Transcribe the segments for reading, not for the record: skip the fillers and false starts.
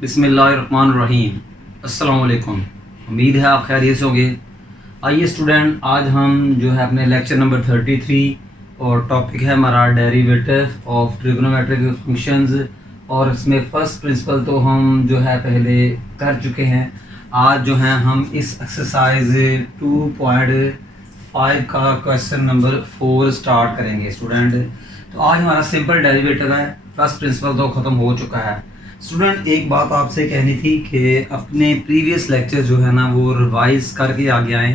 बिस्मिल्लाहिर्रहमानिर्रहीम। अस्सलाम वालेकुम। उम्मीद है आप खैरियत से होंगे। आइए स्टूडेंट, आज हम जो है अपने लेक्चर नंबर 33 और टॉपिक है हमारा डेरिवेटिव ऑफ ट्रिग्नोमेट्रिक फंक्शंस, और इसमें फर्स्ट प्रिंसिपल तो हम जो है पहले कर चुके हैं। आज जो है हम इस एक्सरसाइज 2.5 का क्वेश्चन नंबर 4 स्टार्ट करेंगे स्टूडेंट। तो आज हमारा सिंपल डेरिवेटिव है, फर्स्ट प्रिंसिपल तो ख़त्म हो चुका है। स्टूडेंट एक बात आपसे कहनी थी कि अपने प्रीवियस लेक्चर जो है ना वो रिवाइज करके आगे आएँ,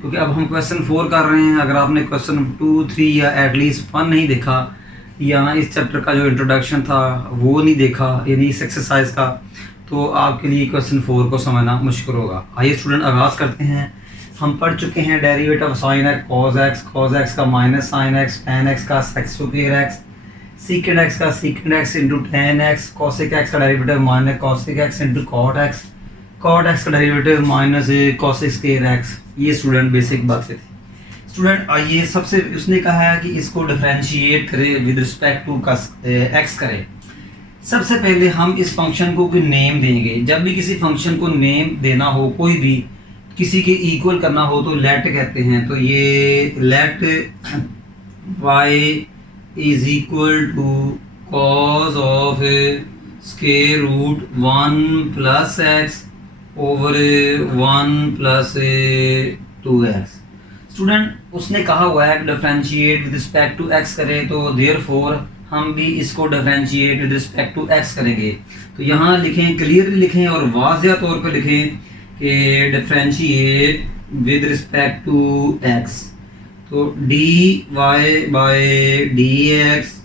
क्योंकि अब हम क्वेश्चन 4 कर रहे हैं। अगर आपने क्वेश्चन 2, 3 या एटलीस्ट 1 नहीं देखा, या इस चैप्टर का जो इंट्रोडक्शन था वो नहीं देखा, यानी इस एक्सरसाइज का, तो आपके लिए क्वेश्चन 4 को समझना मुश्किल होगा। आइए स्टूडेंट आगाज़ करते हैं। हम पढ़ चुके हैं derivative of sine x cos x का minus sine x, tan x का sec square x, secant x का secant x into tan x, cosec x का derivative minus cosec x into cot x का derivative minus cosec square x. ये student basic बातें थी। Student आइए, सबसे उसने कहा है कि इसको डिफरेंशिएट करें विद रिस्पेक्ट टू एक्स करें। सबसे पहले हम इस फंक्शन को कोई नेम देंगे। जब भी किसी फंक्शन को नेम देना हो, कोई भी किसी के इक्वल करना हो तो लेट कहते हैं। तो ये let y is equal to cos of square root 1 plus x over 1 plus 2x। Student उसने कहा हुआ है कि differentiate with respect to x करें, तो देयरफॉर हम भी इसको differentiate with respect to x करेंगे। तो यहाँ लिखें, क्लियरली लिखें और वाज़िया तौर पर लिखें कि differentiate with respect to x. तो d y by d x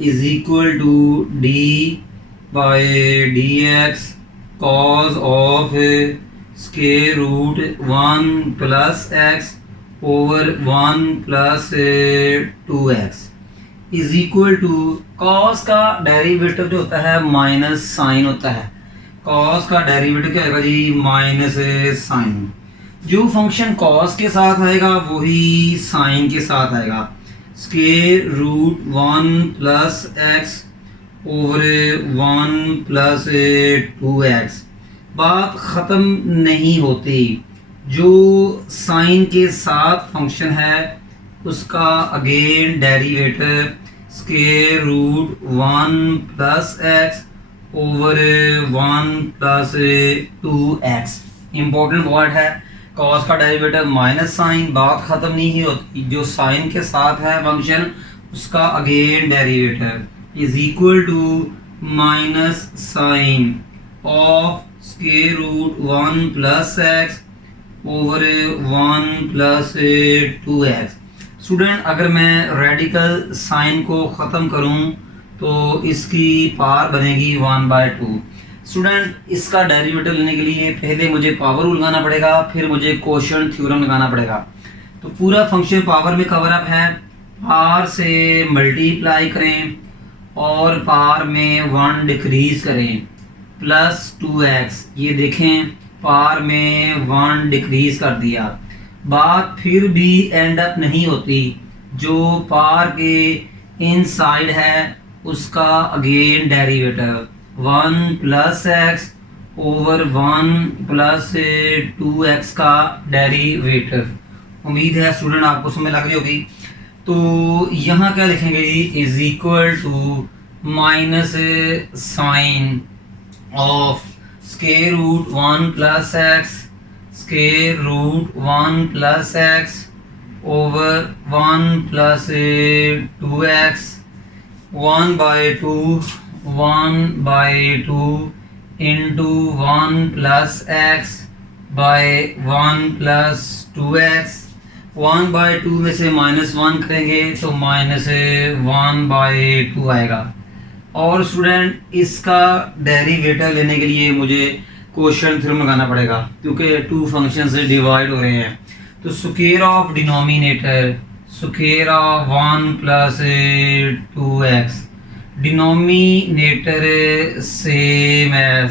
is equal to d by d x cos of square root 1 plus x over 1 plus 2x is equal to, cos का derivative जो होता है minus sign होता है। Cos का derivative क्या आएगा जी? Minus sine. जो फंक्शन कॉस के साथ आएगा वही साइन के साथ आएगा। Square root 1 plus x over 1 plus 2x। बात ख़त्म नहीं होती। जो साइन के साथ फंक्शन है उसका again derivative square root 1 plus x over 1 plus 2x। Important word है, कॉस का डेरिवेटिव माइनस साइन। बात ख़त्म नहीं होती। जो साइन के साथ है फंक्शन उसका again derivative is equal to minus sine of square root 1 plus x over 1 plus 2x। Student अगर मैं रेडिकल साइन को ख़त्म करूं तो इसकी पावर बनेगी 1/2। स्टूडेंट इसका डेरिवेटिव लेने के लिए पहले मुझे पावर रूल लगाना पड़ेगा, फिर मुझे कोशेंट थ्योरम लगाना पड़ेगा। तो पूरा फंक्शन पावर में कवर अप है। पावर से मल्टीप्लाई करें और पावर में 1 डिक्रीज करें प्लस 2x। ये देखें पावर में 1 डिक्रीज कर दिया। बात फिर भी एंड अप नहीं होती। जो पावर के इनसाइड है उसका again derivative 1 plus x over 1 plus 2x का डेरिवेटिव। उम्मीद है स्टूडेंट आपको समझ लग रही होगी। तो यहाँ क्या लिखेंगे जी? Is equal to minus sine of square root 1 plus x square root 1 plus x over 1 plus 2x 1/2 into 1 plus x by 1 plus 2x। 1/2 में से -1 करेंगे तो -1/2 आएगा। और स्टूडेंट इसका डेरिवेटिव लेने के लिए मुझे कोशेंट थ्योरम लगाना पड़ेगा, क्योंकि 2 फंक्शन से डिवाइड हो रहे हैं। तो square of denominator square of 1 plus 2x, denominator same as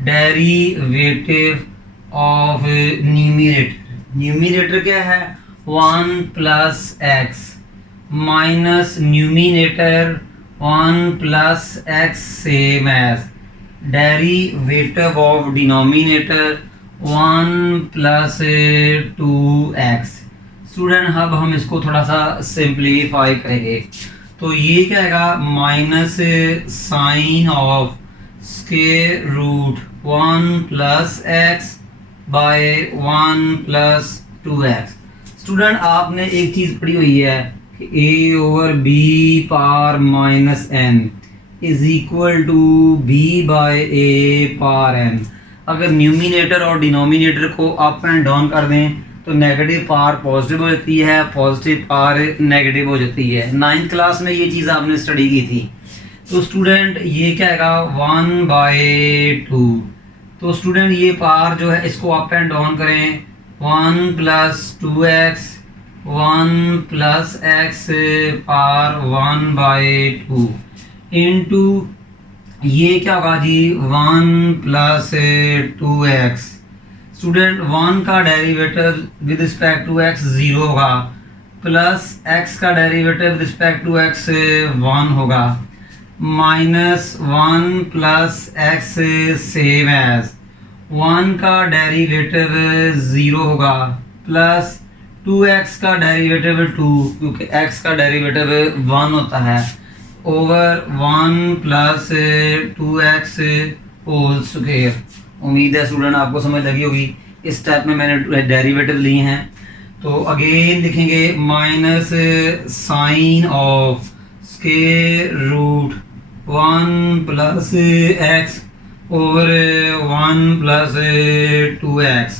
derivative of numerator. Numerator क्या है? 1 plus x minus numerator 1 plus x same as derivative of denominator 1 plus 2x। Student अब हम इसको थोड़ा सा सिंप्लीफाई करेंगे, तो ये क्या आएगा, minus sine of square root 1 plus x by 1 plus 2x। Student आपने एक चीज़ पढ़ी हुई है कि a over b power minus n is equal to b by a power n। अगर न्यूमिनेटर और डिनोमिनेटर को अप एंड डाउन कर दें तो नेगेटिव पावर पॉजिटिव हो जाती है, पॉजिटिव पावर नेगेटिव हो जाती है। 9th क्लास में ये चीज़ आपने स्टडी की थी। तो स्टूडेंट ये क्या आएगा, 1 बाय 2। तो स्टूडेंट ये पावर जो है इसको अप एंड डाउन करें, 1 plus 2x 1 plus x power 1 by 2 into ये क्या होगा जी, 1 प्लस 2x। स्टूडेंट 1 का derivative with respect to x 0 होगा, प्लस x का derivative with respect to x 1 होगा, minus 1 plus x same as 1 का डेरिवेटिव 0 होगा, प्लस 2x का डेरिवेटिव 2 क्योंकि x का डेरिवेटिव 1 होता है, over 1 plus 2x whole square. उम्मीद है स्टूडेंट आपको समझ लगी होगी। इस स्टेप में मैंने डेरिवेटिव लिए हैं, तो अगेन लिखेंगे minus sine of square root 1 plus x over 1 plus 2x।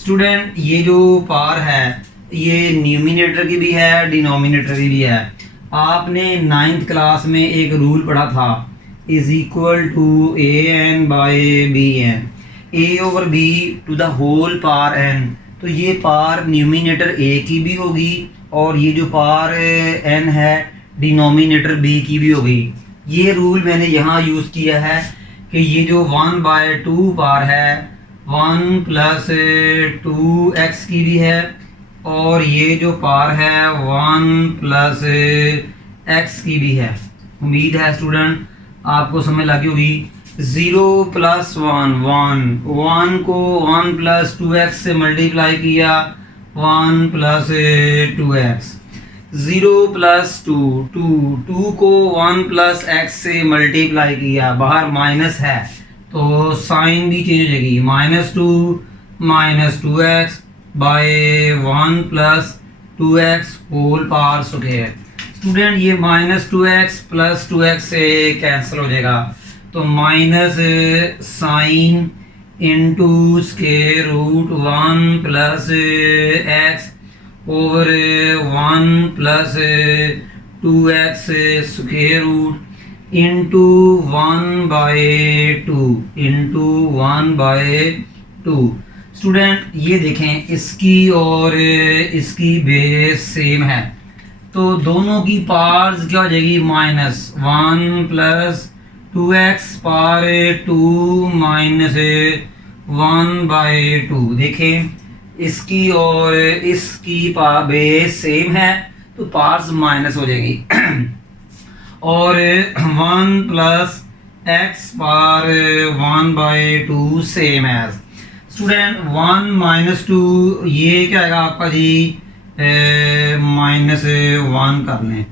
Student ये जो पावर है ये न्यूमिनेटर की भी है, डिनोमिनेटर की भी है। आपने 9th क्लास में एक रूल पढ़ा था, is equal to a n by b n, a over b to the whole power n. तो ये पावर न्यूमिनेटर ए की भी होगी और ये जो पावर एन है डिनोमिनेटर बी की भी होगी। ये रूल मैंने यहाँ यूज़ किया है कि ये जो 1 बाय 2 पावर है 1 प्लस 2x की भी है और ये जो पावर है 1 प्लस x की भी है। उम्मीद है स्टूडेंट आपको समझ लगी होगी। 0 प्लस 1 1 को 1 प्लस 2x से मल्टीप्लाई किया 1 प्लस 2x, 0 प्लस 2 को 1 प्लस x से मल्टीप्लाई किया, बाहर माइनस है तो साइन भी चेंज हो जाएगी, -2 minus 2x by 1 plus 2x whole power square. Student ये -2x प्लस 2x से कैंसिल हो जाएगा, तो minus sine into square root 1 plus x over 1 plus 2x square root into 1 by 2। Student ये देखें इसकी और इसकी बेस सेम है, तो दोनों की पावर्स क्या हो जाएगी, -1 plus 2x power 2 minus 1 by 2। देखें इसकी और इसकी बेस सेम है तो पावर्स माइनस हो जाएगी और 1 plus x power 1 by 2 same as. Student 1 minus 2 ये क्या आएगा आपका जी, -1 कर लें,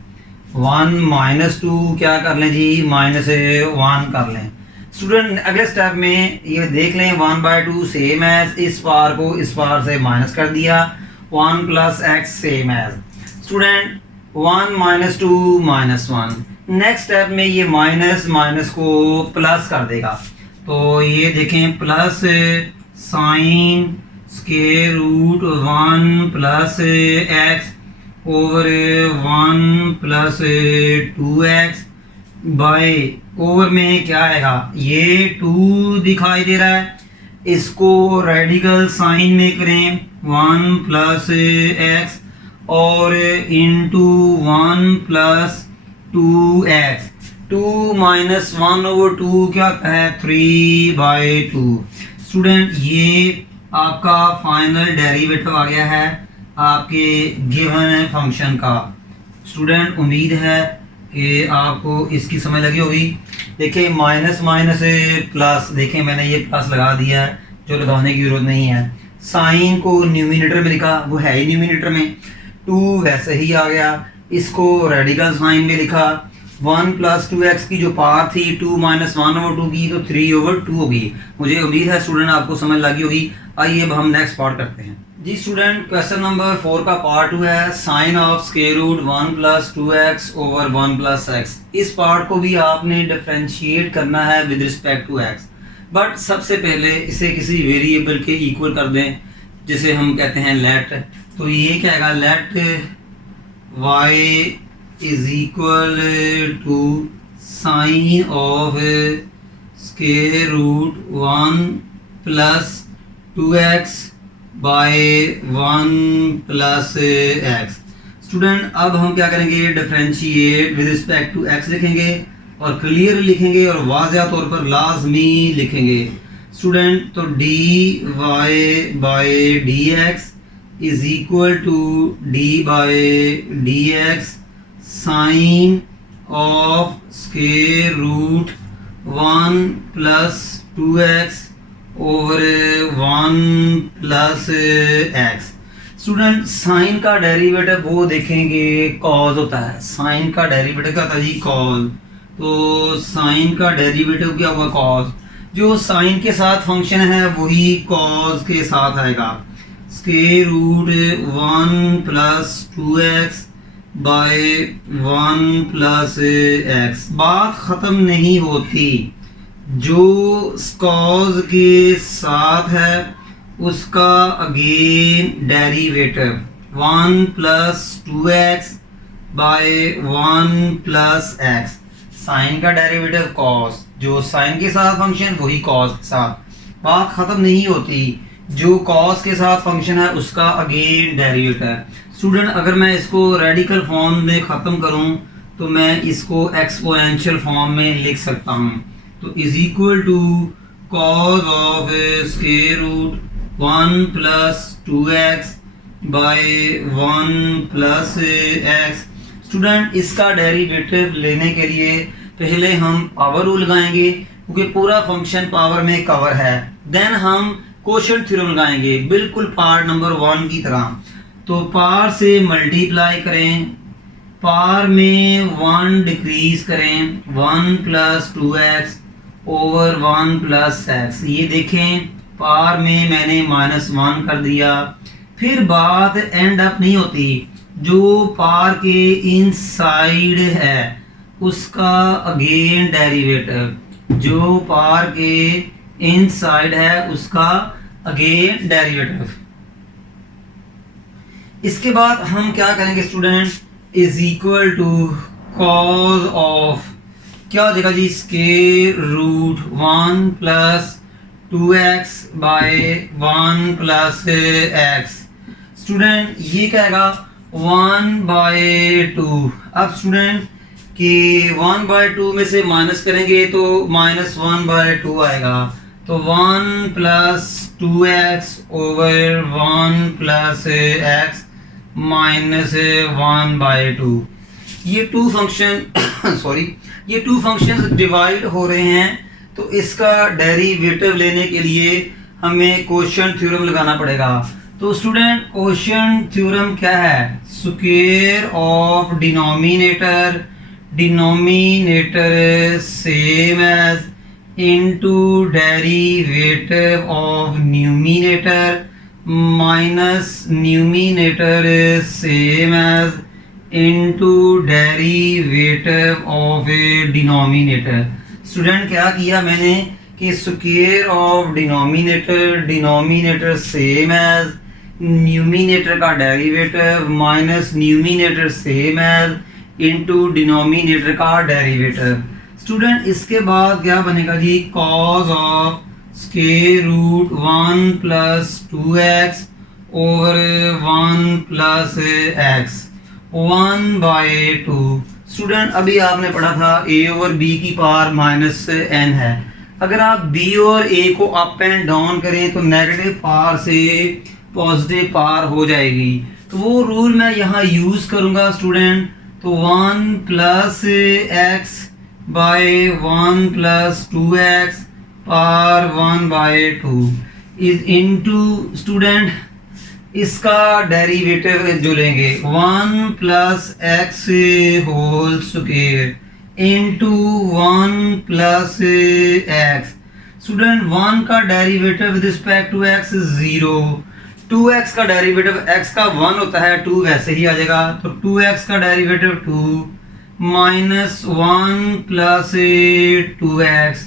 1 माइनस 2 क्या कर लें जी, -1 कर लें। स्टूडेंट अगले स्टेप में ये देख लें 1 बाय 2 सेम एज, इस पावर को इस पावर से माइनस कर दिया, 1 plus x same as. Student 1 minus 2 -1। Next step में ये माइनस को प्लस कर देगा, तो ये देखें plus sine square root 1 plus x over 1 plus 2x by over में क्या आएगा, ये 2 दिखाई दे रहा है, इसको रेडिकल साइन में करें 1 प्लस x और into 1 plus 2x, 2 minus 1 over 2 क्या है 3 बाय 2। स्टूडेंट ये आपका फाइनल डेरिवेटिव आ गया है आपके गिवन फंक्शन का। स्टूडेंट उम्मीद है ये आपको इसकी समझ लगी होगी। देखिए माइनस माइनस प्लस, देखें मैंने ये प्लस लगा दिया है, जो लगाने की जरूरत नहीं है। साइन को न्यूमिनेटर में लिखा, वो है ही न्यूमिनेटर में, 2 वैसे ही आ गया। इसको रेडिकल साइन में लिखा, 1 + 2x की जो पावर थी 2 - 1/2 की, तो 3/2 होगी। मुझे उम्मीद है स्टूडेंट आपको समझ लगी होगी। आइए अब हम नेक्स्ट पार्ट करते हैं जी स्टूडेंट। क्वेश्चन नंबर 4 का पार्ट 2 है, sine of square root 1 + 2x over 1 + x। इस पार्ट को भी आपने डिफरेंशिएट करना है with respect to x, but सबसे पहले इसे किसी वेरिएबल के इक्वल कर दें, जिसे हम कहते हैं लेट। तो ये क्या है, let y is equal to sine of square root 1 + 2x by 1 + x। Student अब हम क्या करेंगे, differentiate with respect to x लिखेंगे और क्लियर लिखेंगे और वाज़िया तौर पर लाजमी लिखेंगे स्टूडेंट। तो dy bye dx is equal to d by dx sine of square root 1 + 2x over 1 + x। Student sine का डेरिवेटिव वो देखेंगे कॉज होता है। साइन का डेरिवेटिव क्या होता है जी, कॉज। तो साइन का डेरिवेटिव क्या हुआ, कॉज। जो साइन के साथ फंक्शन है वही कॉज के साथ आएगा। Square root 1 + 2x by 1 + x। बात ख़त्म नहीं होती, जो कॉज के साथ है उसका again derivative 1 + 2x by 1 + x। Sine का डेरिवेटिव कॉस, जो साइन के साथ फंक्शन वही कॉस के साथ। बात खत्म नहीं होती, जो कॉस के साथ फंक्शन है उसका अगेन डेरिवेटिव। स्टूडेंट अगर मैं इसको रेडिकल फॉर्म में ख़त्म करूं तो मैं इसको एक्सपोनेंशियल फॉर्म में लिख सकता हूं। तो is equal to cos of square root 1 + 2x by 1 + x। Student इसका डेरिवेटिव लेने के लिए पहले हम पावर रूल लगाएंगे, क्योंकि पूरा फंक्शन पावर में कवर है। देन हम कोशेंट थ्योरम लगाएंगे, बिल्कुल पार्ट नंबर 1 की तरह। तो पावर से मल्टीप्लाई करें, पावर में 1 डिक्रीज करें, 1 + 2x ओवर 1 + x। ये देखें पावर में मैंने -1 कर दिया। फिर बात एंड अप नहीं होती, जो पावर के इनसाइड है उसका अगेन डेरिवेटिव, जो पावर के इनसाइड है उसका अगेन डेरिवेटिव। इसके बाद हम क्या करेंगे student, is equal to cos of क्या हो जाएगा जी, square root 1 + 2x by 1 + x। Student ये क्या आएगा 1/2। अब स्टूडेंट कि 1/2 में से माइनस करेंगे तो -1/2 आएगा। तो 1 + 2x ओवर 1 + x -1/2। ये टू फंक्शन सॉरी ये टू फंक्शंस डिवाइड हो रहे हैं, तो इसका डेरिवेटिव लेने के लिए हमें कोशेंट थ्योरम लगाना पड़ेगा। तो स्टूडेंट कोशेंट थ्योरम क्या है, square of denominator same as into derivative of numerator minus numerator same as into derivative of denominator. Student क्या किया मैंने कि square of denominator same as numerator का derivative minus numerator same as into denominator का derivative. Student इसके बाद क्या बनेगा जी, cos of square root 1 + 2x over 1 + x 1/2। Student अभी आपने पढ़ा था a ओवर b की पावर -n है। अगर आप b और a को अप एंड डाउन करें तो नेगेटिव पावर से पॉजिटिव पावर हो जाएगी। तो वो रूल मैं यहाँ यूज़ करूँगा स्टूडेंट, तो 1 plus x by 1 plus 2x power 1 by 2 is into student इसका डेरिवेटिव जो लेंगे 1 plus x whole square into 1 plus x. Student 1 का derivative with respect to x 0, 2x का डेरिवेटिव x का 1 होता है, 2 वैसे ही आ जाएगा, तो 2x का डेरिवेटिव 2 माइनस 1 प्लस 2x,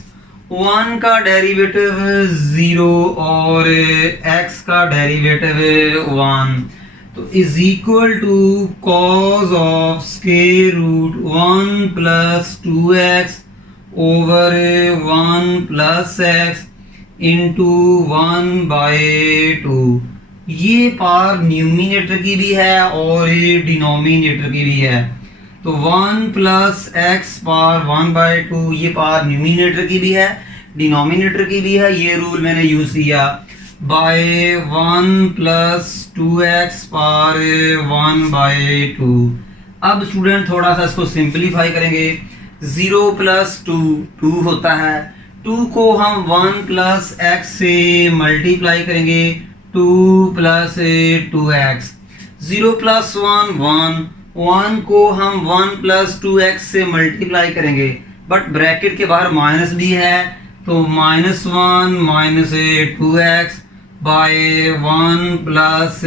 1 का डेरिवेटिव 0 और x का डेरिवेटिव 1, तो is equal to cos of square root 1 plus 2x over 1 plus x into 1 by 2। ये पावर न्यूमिनेटर की भी है और ये डिनोमिनेटर की भी है, तो 1 प्लस एक्स पावर 1 बाय 2 ये पावर न्यूमिनेटर की भी है, डिनोमिनेटर की भी है। ये रूल मैंने यूज किया bye 1 plus 2x power 1 by 2। अब स्टूडेंट थोड़ा सा इसको सिंपलीफाई करेंगे, 0 प्लस 2 2 होता है, 2 को हम 1 प्लस एक्स से मल्टीप्लाई करेंगे, 2 प्लस 2x, 0 प्लस 1 1, 1 को हम 1 प्लस 2x से मल्टीप्लाई करेंगे, बट ब्रैकेट के बाहर माइनस भी है, तो minus 1 minus 2x by 1 plus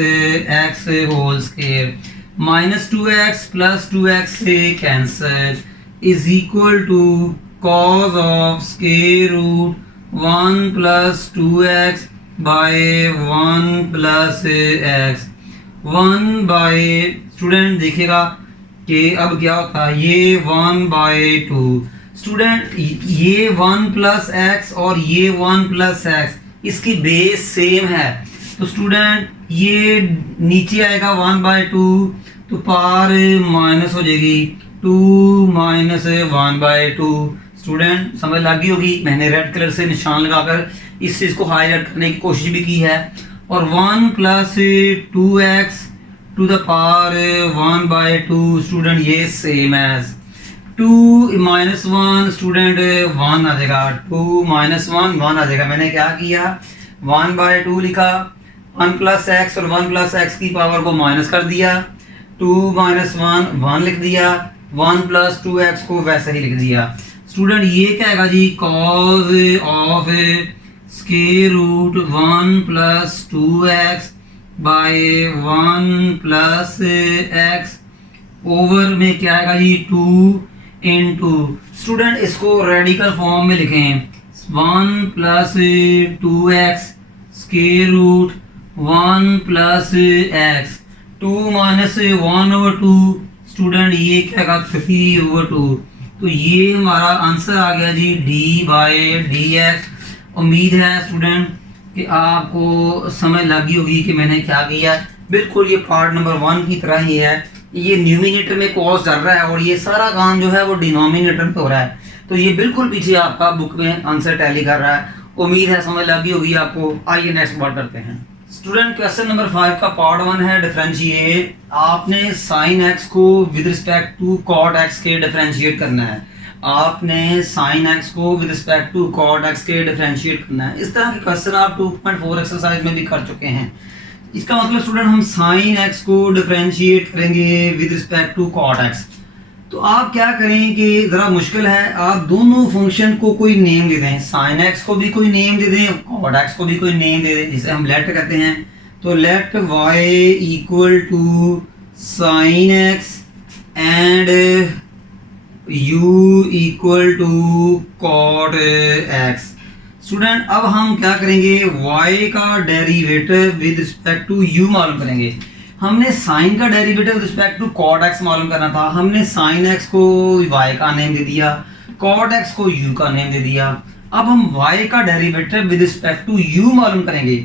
x whole square, minus 2x plus 2x से cancel is equal to cos of square root 1 plus 2x by 1 plus x, 1 by student देखिएगा कि अब क्या होता है, ये 1 बाय 2 स्टूडेंट, ये 1 प्लस एक्स और ये 1 प्लस एक्स इसकी बेस सेम है, तो स्टूडेंट ये नीचे आएगा 1 बाय 2 तो पावर माइनस हो जाएगी, 2 माइनस 1 बाय 2। स्टूडेंट समझ लगी होगी, मैंने रेड कलर से निशान लगाकर इस चीज को हाईलाइट करने की कोशिश भी की है। और 1 plus 2x to the power 1 by 2 student ये सेम एज 2 माइनस 1 स्टूडेंट 1 आ जाएगा, 2 माइनस 1 1 आ जाएगा। मैंने क्या किया 1 बाय 2 लिखा, 1 प्लस एक्स और 1 प्लस एक्स की पावर को माइनस कर दिया, 2 माइनस 1 1 लिख दिया, 1 प्लस 2x को वैसे ही लिख दिया। स्टूडेंट ये क्या आएगा जी, cos of square root 1 plus 2x by 1 plus x over में क्या आएगा जी 2 इंटू स्टूडेंट इसको रेडिकल फॉर्म में लिखें 1 plus 2x square root 1 plus x, 2 minus 1 over 2 student ये क्या आएगा 3 ओवर 2, तो ये हमारा आंसर आ गया जी d बाय डी एक्स। उम्मीद है स्टूडेंट कि आपको समझ लगी होगी कि मैंने क्या किया। बिल्कुल ये पार्ट नंबर 1 की तरह ही है, ये न्यूमिनेटर में कॉस चल रहा है और ये सारा काम जो है वो डिनोमिनेटर पे हो रहा है, तो ये बिल्कुल पीछे आपका बुक में आंसर टैली कर रहा है। उम्मीद है समझ लगी होगी आपको। आइए नेक्स्ट बात करते हैं। स्टूडेंट क्वेश्चन नंबर 5 का पार्ट 1 है डिफरेंशिएट। आपने साइन एक्स को with respect to cot x के डिफरेंशिएट करना है, आपने साइन एक्स को with respect to cot x के डिफरेंशिएट करना है। इस तरह के क्वेश्चन आप 2.4 एक्सरसाइज में भी कर चुके हैं। इसका मतलब स्टूडेंट हम साइन एक्स को डिफरेंशिएट करेंगे with respect to cot x, तो आप क्या करें कि ज़रा मुश्किल है, आप दोनों फंक्शन को कोई नेम दे दें, साइन एक्स को भी कोई नेम दे दें, कॉट एक्स को भी कोई नेम दे दें, जिसे हम लेट कहते हैं। तो let y equal to sine x and u equal to cot x. Student अब हम क्या करेंगे, y का derivative with respect to u मालूम करेंगे। हमने साइन का derivative with respect to cot x मालूम करना था, हमने साइन एक्स को y का नेम दे दिया, कॉट एक्स को u का नेम दे दिया। अब हम y का derivative with respect to u मालूम करेंगे।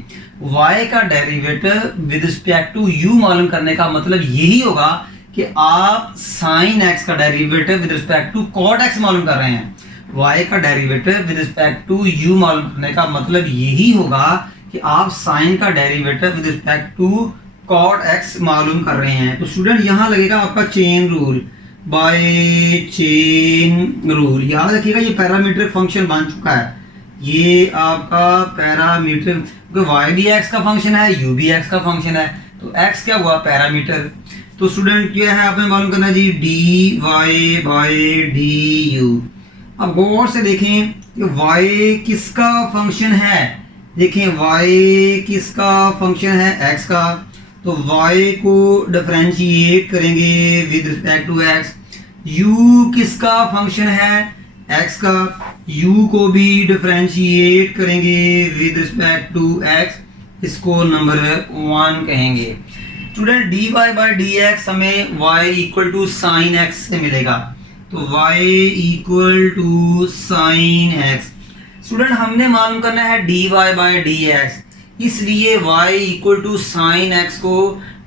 y का derivative with respect to u मालूम करने का मतलब यही होगा कि आप साइन एक्स का derivative with respect to cot x मालूम कर रहे हैं। y का derivative with respect to u मालूम करने का मतलब यही होगा कि आप साइन का derivative with respect to cot x मालूम कर रहे हैं। तो स्टूडेंट यहाँ लगेगा आपका chain rule, by chain rule. याद रखिएगा ये पैरामीट्रिक फंक्शन बन चुका है, ये आपका पैरामीटर, y भी x का फंक्शन है, u भी x का फंक्शन है, तो x क्या हुआ पैरामीटर। तो स्टूडेंट क्या है आपने मालूम करना जी, dy बाय du। अब गौर से देखें कि y किसका फंक्शन है, देखें y किसका फंक्शन है, x का, तो y को डिफरेंशिएट करेंगे with respect to x। u किसका फंक्शन है, x का, u को भी डिफरेंशिएट करेंगे विद रिस्पेक्ट टू x, इसको नंबर 1 कहेंगे। स्टूडेंट dy बाय dx हमें y equal to sine x से मिलेगा, तो y equal to sine x। Student हमने मालूम करना है dy बाय dx, इसलिए y equal to sine x को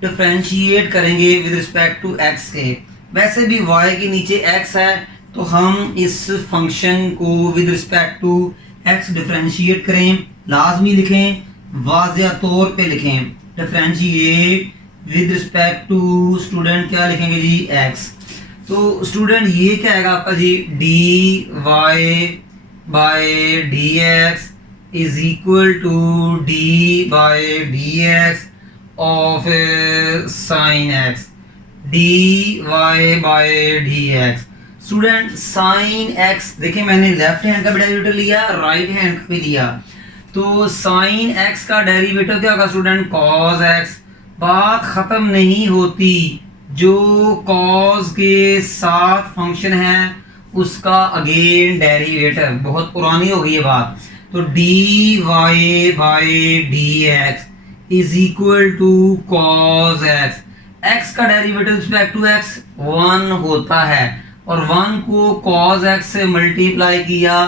डिफरेंशिएट करेंगे विद रिस्पेक्ट टू x के। वैसे भी y के नीचे x है, तो हम इस फंक्शन को with respect to x differentiate करें, लाजमी लिखें, वाज़िया तौर पे लिखें, differentiate with respect to student क्या लिखेंगे जी x। तो स्टूडेंट ये क्या आएगा आपका जी, dy bye dx is equal to d by dx of sin x, dy by dx। Student sine x, देखिए मैंने लेफ्ट हैंड का भी डेरिवेटिव लिया, राइट हैंड का भी लिया, तो साइन x का डेरिवेटिव क्या होगा स्टूडेंट, cos x। बात खत्म नहीं होती, जो cos के साथ फंक्शन है उसका अगेन डेरिवेटिव, बहुत पुरानी हो गई ये बात, तो dy bye dx is equal to cos x। x का डेरिवेटिव रिस्पेक्ट टू x 1 होता है, और 1 को cos x से मल्टीप्लाई किया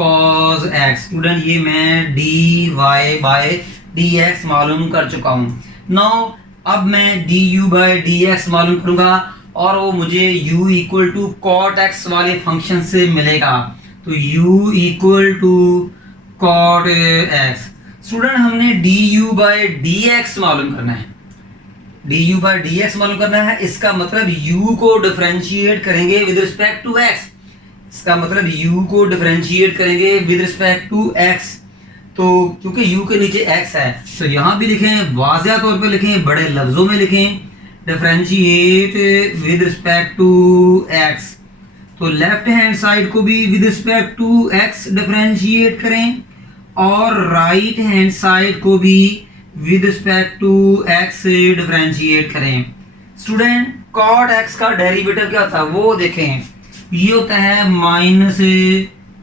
cos x। स्टूडेंट ये मैं dy बाय dx मालूम कर चुका हूँ। नाउ अब मैं du बाय dx मालूम करूंगा, और वो मुझे u equal to cot x वाले फंक्शन से मिलेगा, तो u equal to cot x। Student हमने du बाय dx मालूम करना है, du बाय dx मालूम करना है, इसका मतलब u को डिफरेंशिएट करेंगे विद रिस्पेक्ट टू x, इसका मतलब u को डिफरेंशिएट करेंगे विद रिस्पेक्ट टू x। तो क्योंकि u के नीचे x है, तो यहाँ भी लिखें, वाज़िया तौर पे लिखें, बड़े लफ्जों में लिखें, differentiate with respect to x। तो लेफ्ट हैंड साइड को भी with respect to x differentiate करें, और राइट हैंड साइड को भी विद रिस्पेक्ट टू x से डिफरेंशिएट करें। स्टूडेंट cot x का डेरिवेटिव क्या होता है वो देखें, ये होता है माइनस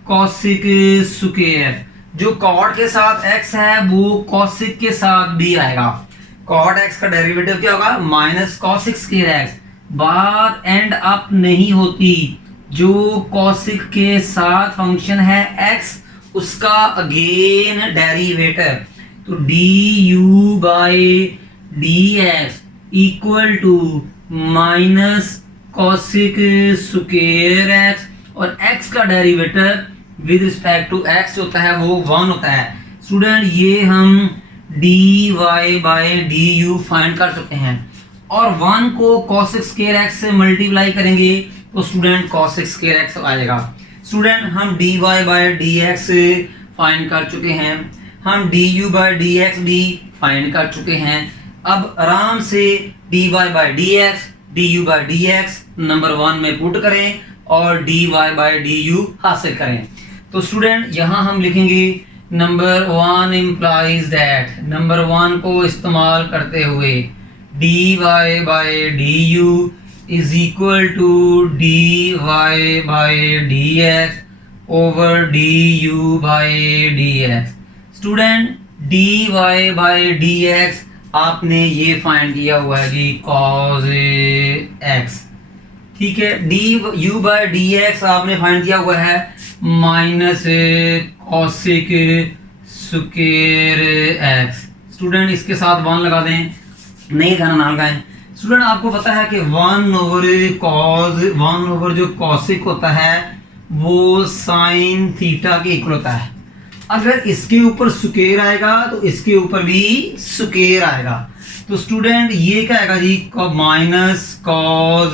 कॉसिक स्क्वायर। जो cot के साथ x है वो कॉसिक के साथ भी आएगा, cot x का डेरिवेटिव क्या होगा, माइनस कॉसिक स्क्वायर x। बात एंड अप नहीं होती, जो कॉसिक के साथ फंक्शन है x उसका अगेन डेरिवेटिव, तो du by dx equal to minus cosec square x, और x का derivative with respect to x होता है वो 1 होता है। स्टूडेंट ये हम dy बाय du फाइंड कर सकते हैं, और 1 को cosec स्क्वायर x से मल्टीप्लाई करेंगे तो स्टूडेंट cosec स्क्वायर x आएगा। स्टूडेंट हम dy बाय dx फाइंड कर चुके हैं, हम du बाय dx भी फाइंड कर चुके हैं। अब आराम से dy bye dx du by dx number 1 में पुट करें और dy बाय du हासिल करें। तो स्टूडेंट यहाँ हम लिखेंगे नंबर 1 implies that, नंबर 1 को इस्तेमाल करते हुए dy by du is equal to dy bye dx over du by dx। Student dy bye dx आपने ये फाइंड किया हुआ है जी cos x, ठीक है। du बाय dx आपने फाइंड किया हुआ है minus cosec square x। Student इसके साथ 1 लगा दें, नहीं लगाना ना लगाएं। स्टूडेंट आपको पता है कि 1 ओवर जो कॉसिक होता है वो साइन थीटा के इक्वल होता है। अगर इसके ऊपर स्क्वायर आएगा तो इसके ऊपर भी स्क्वायर आएगा, तो स्टूडेंट ये क्या आएगा जी minus cos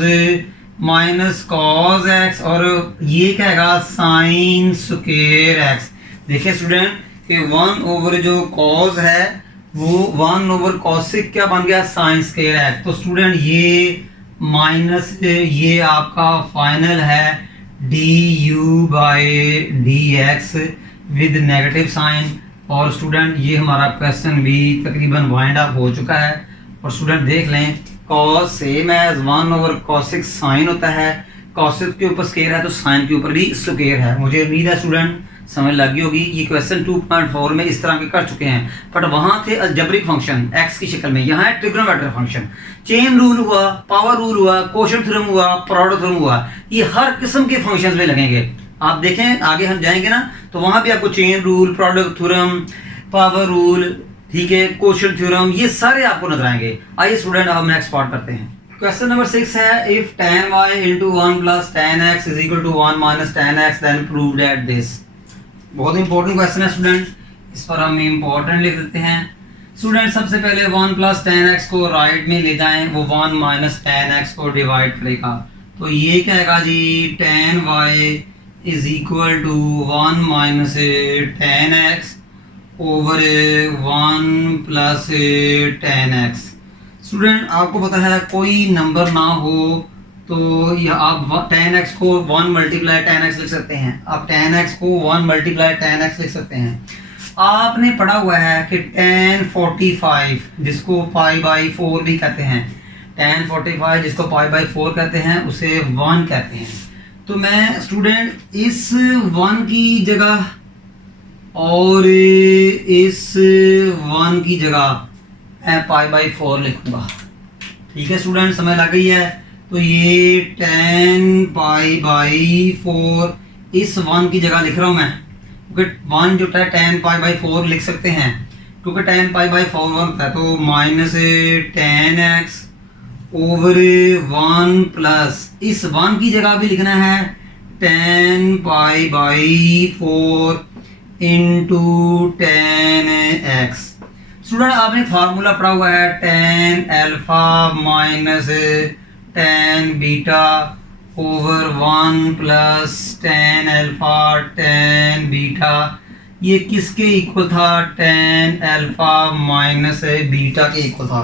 minus cos x, और ये क्या है साइन स्क्वायर एक्स। देखिए स्टूडेंट कि 1 ओवर जो कॉज है वो 1 ओवर कॉसिक क्या बन गया साइन स्क्वायर एक्स। तो स्टूडेंट ये माइनस ये आपका फाइनल है d u by d x with negative sign. और स्टूडेंट ये हमारा क्वेश्चन भी तकरीबन वाइंड अप हो चुका है। और स्टूडेंट देख लें cos same as 1 over cosec sine होता है, कॉसिक के ऊपर स्क्वायर है तो साइन के ऊपर भी स्क्वायर है। मुझे उम्मीद है स्टूडेंट समझ लगी होगी। ये क्वेश्चन 2.4 में इस तरह के कर चुके हैं, बट वहां थे अलजेब्रिक फंक्शन एक्स की शक्ल में, यहाँ है ट्रिग्नोमेट्रिक फंक्शन। चेन रूल हुआ, पावर रूल हुआ, कोशेंट थ्योरम हुआ, प्रोडक्ट थ्योरम हुआ, ये हर किस्म के फंक्शंस में लगेंगे। आप देखें आगे हम जाएंगे ना तो वहां भी आपको chain rule, product theorem, power rule, ठीक है, कोशेंट थ्योरम, ये सारे आपको नजर आएंगे। आइए स्टूडेंट अब नेक्स्ट पार्ट करते हैं। क्वेश्चन नंबर 6 है if tan y into 1 plus tan x is equal to 1 minus tan x then prove that this। बहुत इंपॉर्टेंट क्वेश्चन है स्टूडेंट, इस पर हम इंपॉर्टेंट लिख देते हैं। स्टूडेंट सबसे पहले 1 प्लस tan x को राइट में ले जाएं, वो 1 माइनस tan x को डिवाइड करेगा। तो ये क्या है जी tan y is equal to 1 minus tan x over 1 plus tan x। Student आपको पता है कोई नंबर ना हो तो ये आप tan x को 1 मल्टीप्लाई tan x लिख सकते हैं, आप tan x को 1 मल्टीप्लाई tan x लिख सकते हैं। आपने पढ़ा हुआ है कि tan 45 जिसको पाई बाई 4 भी कहते हैं, tan 45 जिसको पाई बाई 4 कहते हैं उसे 1 कहते हैं। तो मैं स्टूडेंट इस 1 की जगह और इस 1 की जगह मैं पाई बाई 4 लिखूंगा। ठीक है स्टूडेंट समझ लग गई है। तो ये tan पाई बाई 4 इस 1 की जगह लिख रहा हूं मैं, क्योंकि 1 जो है tan पाई बाई 4 लिख सकते हैं, क्योंकि tan पाई बाई 4 1 होता है। तो minus tan x over 1 plus इस 1 की जगह भी लिखना है tan pi by 4 into tan x। Student आपने फार्मूला पढ़ा हुआ है tan alpha minus tan beta over 1 plus tan alpha tan beta, ये किसके इक्वल था tan अल्फा माइनस बीटा के इक्वल था।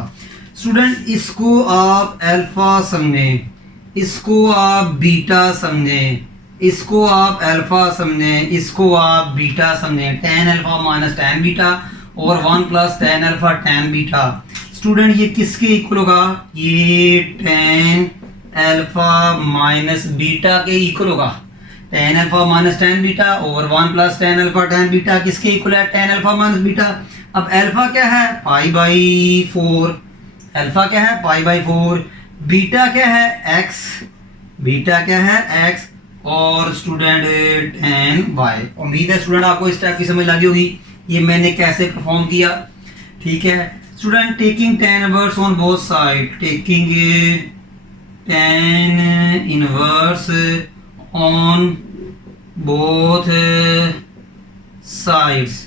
स्टूडेंट इसको आप अल्फा समझें, इसको आप बीटा समझें, इसको आप अल्फा समझें, इसको आप बीटा समझें। tan alpha minus tan beta और 1 plus tan alpha tan beta. Student ये किसके इक्वल होगा, ये tan अल्फा माइनस बीटा के इक्वल होगा। tan alpha minus tan beta over 1 plus tan alpha tan beta किसके इक्वल है tan अल्फा माइनस बीटा। अब अल्फा क्या है पाई बाई 4, अल्फा क्या है पाई बाई 4, बीटा क्या है x, बीटा क्या है x, और स्टूडेंट tan y। उम्मीद है स्टूडेंट आपको इस टाइप की समझ लगी होगी ये मैंने कैसे परफॉर्म किया। ठीक है student taking tan inverse on both side, taking tan inverse on both sides.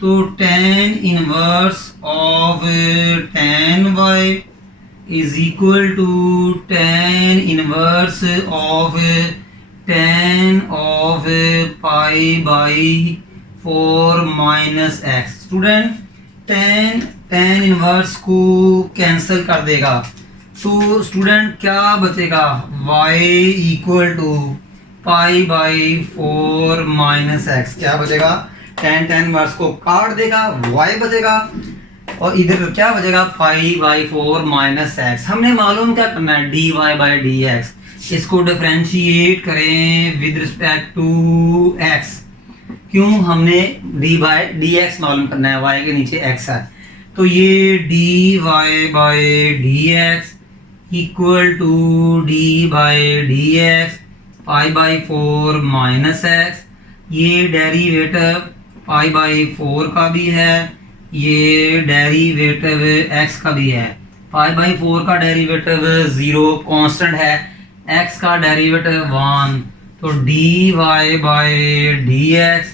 तो tan inverse of tan y is equal to tan inverse of tan of pi by 4 minus x. Student tan inverse को cancel कर देगा तो student क्या बचेगा y equal to pi by 4 minus x. क्या बचेगा tan inverse को काट देगा, y बचेगा, और इधर क्या बचेगा पाई बाई 4 माइनस एक्स। हमने मालूम क्या करना है dy बाई डी एक्स, इसको डिफरेंशिएट करें विद रिस्पेक्ट टू x। क्यों हमने डी बाई डी एक्स मालूम करना है, y के नीचे x है। तो ये dy by d x equal to d by d x pi by 4 minus x. ये डेरिवेटिव पाई बाई 4 का भी है, ये डेरिवेटिव x का भी है। पाई बाई 4 का डेरिवेटिव 0 कांस्टेंट है, x का डेरिवेटिव 1। तो dy बाई डी एक्स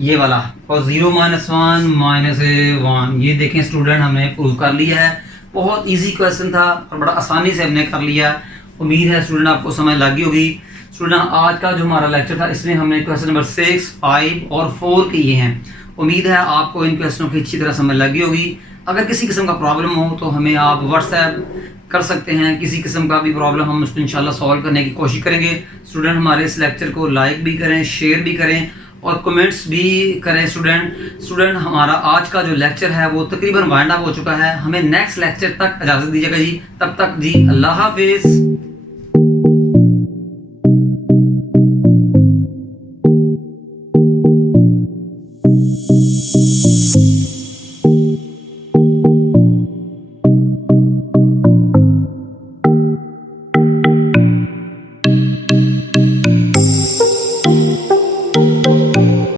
ये वाला और 0 माइनस 1 माइनस 1, ये देखें स्टूडेंट हमने प्रूव कर लिया है। बहुत इजी क्वेश्चन था और बड़ा आसानी से हमने कर लिया। उम्मीद है स्टूडेंट आपको समझ लग गई होगी। स्टूडेंट आज का जो हमारा लेक्चर था इसमें हमने क्वेश्चन नंबर 6, 5 और 4 किए हैं। उम्मीद है आपको इन क्वेश्चनों की अच्छी तरह समझ लग गई होगी। अगर किसी किस्म का प्रॉब्लम हो तो हमें आप व्हाट्सएप कर सकते हैं, किसी किस्म का भी प्रॉब्लम हम उसको इंशाल्लाह सॉल्व करने की कोशिश करेंगे। स्टूडेंट हमारे इस लेक्चर को लाइक भी करें, शेयर भी करें और कमेंट्स भी करें। स्टूडेंट हमारा आज का जो लेक्चर है वो तकरीबन वाइंड अप हो चुका है। हमें नेक्स्ट लेक्चर तक इजाज़त दीजिएगा जी। तब तक जी अल्लाह हाफिज़।